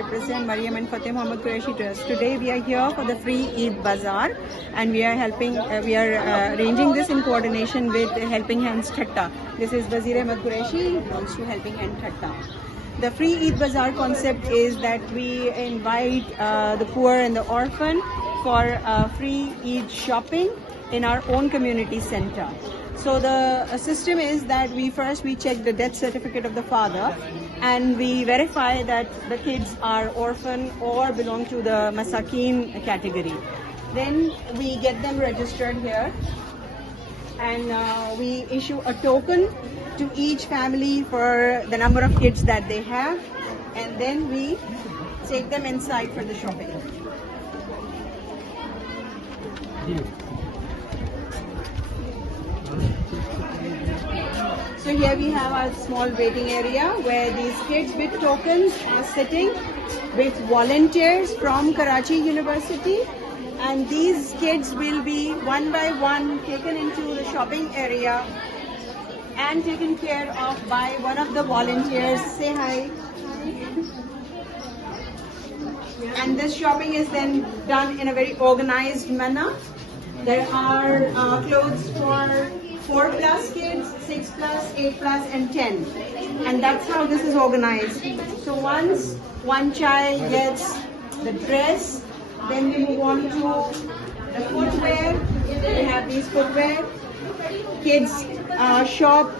represent Mariam and Fateh Muhammad Qureshi Trust. Today we are here for the free Eid Bazaar, and we are arranging this in coordination with Helping Hands Thatta. This is Wazir Ahmed Qureshi, who belongs to Helping Hand Thatta. The free Eid Bazaar concept is that we invite the poor and the orphan for free Eid shopping in our own community center. So the system is that we check the death certificate of the father, and we verify that the kids are orphan or belong to the Masakeen category. Then we get them registered here, and we issue a token to each family for the number of kids that they have, and then we take them inside for the shopping. So here we have a small waiting area where these kids with tokens are sitting with volunteers from Karachi University, and these kids will be one by one taken into the shopping area and taken care of by one of the volunteers. Say hi. And this shopping is then done in a very organized manner. There are clothes for 4+ kids, 6+, 8+, and 10. And that's how this is organized. So once one child gets the dress, then we move on to the footwear. We have these footwear. Kids shop,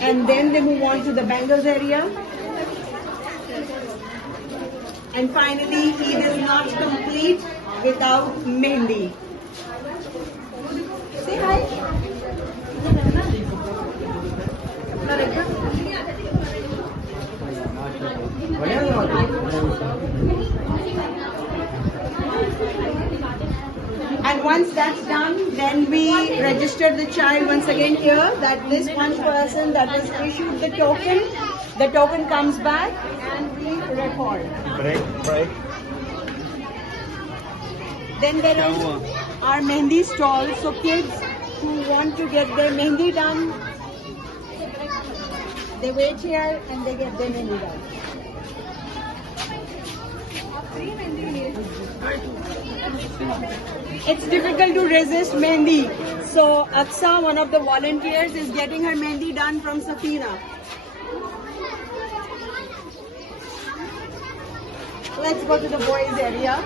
and then they move on to the bangles area. And finally, Eid is not complete without Mehndi. Say hi. And once that's done, then we register the child once again here, that this one person that is issued the token comes back and we record. Break. Then there is our Mehndi stall, so kids who want to get their Mehndi done, they wait here and they get their Mehndi done. It's difficult to resist Mehndi. So Aksa, one of the volunteers, is getting her Mehndi done from Safina. Let's go to the boys area.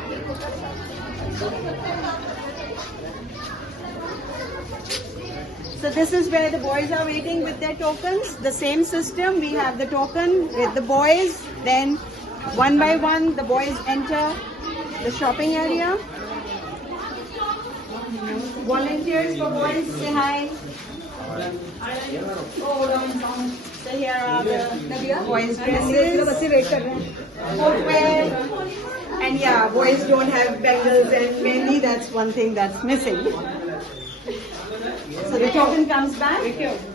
So this is where the boys are waiting with their tokens. The same system, we have the token with the boys, then one by one the boys enter the shopping area. Volunteers for boys, say hi. So here are the boys' dresses, footwear, and yeah, boys don't have bangles and mehndi. That's one thing that's missing. So the token comes back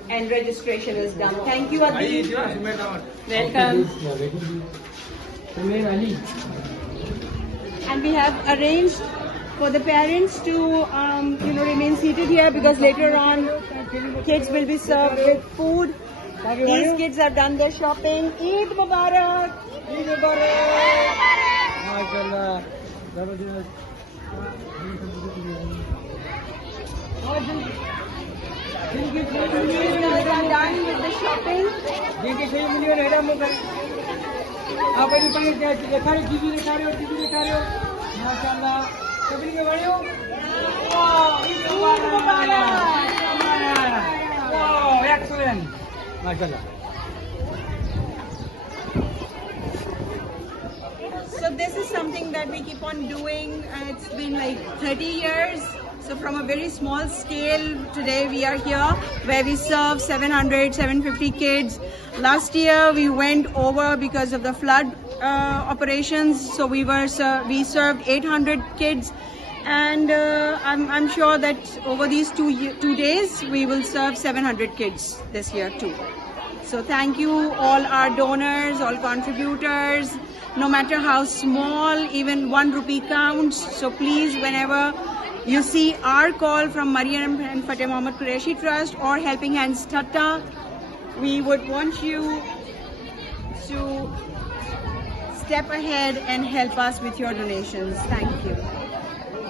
and registration is done. Thank you, Adi. Welcome. And we have arranged for the parents to remain seated here, because later on kids will be served with food. These kids have done their shopping. Eid Mubarak! Eid Mubarak! MashaAllah. Kids are done with the shopping. MashaAllah. Wow, excellent. MashaAllah. So this is something that we keep on doing. It's been like 30 years. So from a very small scale, today we are here where we serve 700, 750 kids. Last year we went over because of the flood operations. So we served 800 kids. And I'm sure that over these two days, we will serve 700 kids this year too. So thank you all our donors, all contributors, no matter how small, even 1 rupee counts. So please, whenever you see our call from Mariam and Fateh Muhammad Qureshi Trust or Helping Hands Thatta, we would want you to step ahead and help us with your donations. Thank you.